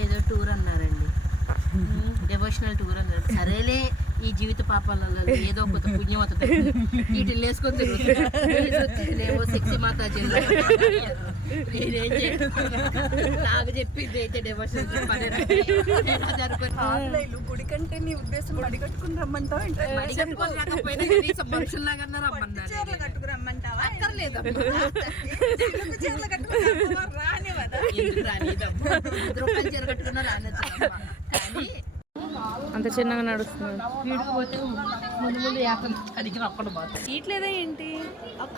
ఏదో టూర్ అన్నారండి, devotional tour అన్నారు. సరేలే, ఈ జీవిత పాపాలలో ఏదో కొత్త పుణ్యం అవుతుంది, వీటిని వేసుకొని తిరుగుతున్నావు శక్తి మాతాజీలో. నేనేం చేయను, నాకు చెప్పింది అయితే డివోషనల్ గుడి కంటే నీ ఉద్దేశం మడి కట్టుకుని రమ్మంటావా? మనుషుల్లాగా చీరలు కట్టుకు రమ్మంటావా? అక్కర్లేదు, చీరలు కట్టుకుని రానివదా? రూపాయలు చీర కట్టుకున్నా రాలేదు. కానీ అంత చిన్నగా నడుస్తుంది. వీడిపోతే ముందు ముందు యాకం అడిగిన అక్కడ బాగా సీట్లేదా ఏంటి?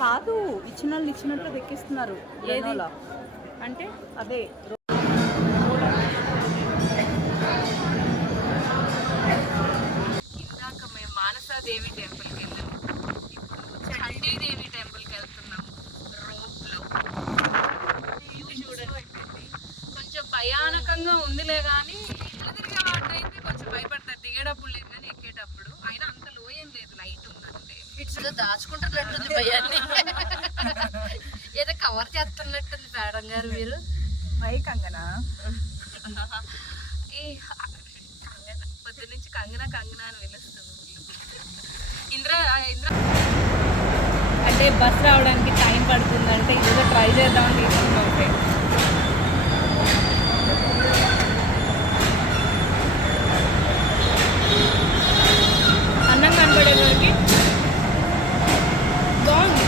కాదు, ఇచ్చిన వాళ్ళు ఇచ్చినట్లు దెక్కిస్తున్నారు. ఏది అంటే అదే ఇందాక మేము మానసాదేవి టెంపుల్కి వెళ్ళాము, ఇప్పుడు చండీదేవి టెంపుల్కి వెళ్తున్నాం. రోప్లో చూడండి, కొంచెం భయానకంగా ఉందిలే, కానీ ఇట్లా తిరిగే వాటి అయితే కొంచెం భయపడతారు. దిగేటప్పుడు లేదు కానీ ఎక్కేటప్పుడు అయినా అంత లో ఏం లేదు, లైట్ ఉందంటే. ఇట్స్ దాచుకుంటున్నట్టుంది భయాన్ని, ఏదో కవర్ చేస్తున్నట్టుంది మేడం గారు మీరు. మైక్ అంగనా ఈ కంగన పొద్దు నుంచి కంగన కంగన అని పిలుస్తుంది. ఇంద్ర అంటే బస్ రావడానికి టైం పడుతుందంటే ఇదేదో ట్రై చేద్దామని తీసుకుంటాం ఫ్రెండ్స్. అన్నం కనపడేవారికి బాగుంది.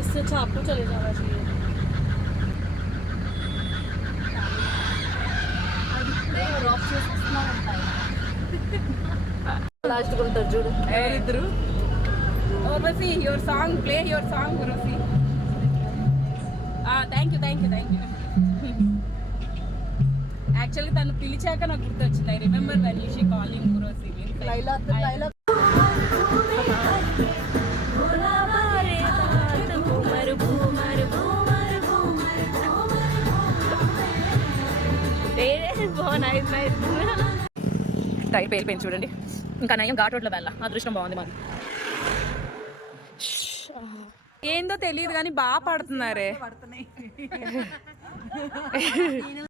इससे अच्छा आपको चले जाना चाहिए. లాస్ట్ ఉంటారు చూడు ఇద్దరు. ఓబసి your song, play your song గురుసి. Thank you. యాక్చువల్లీ తను పిలిచాక నాకు గుర్తొచ్చింది. I remember when you she calling గురుసి. లైలా టైర్ పేలిపోయింది చూడండి. ఇంకా నయం ఘాట్ రోడ్లో వెళ్ళా, అదృష్టం బాగుంది మాది. ఏందో తెలియదు కానీ బాగా పడుతున్నారే. పడుతున్నాయి.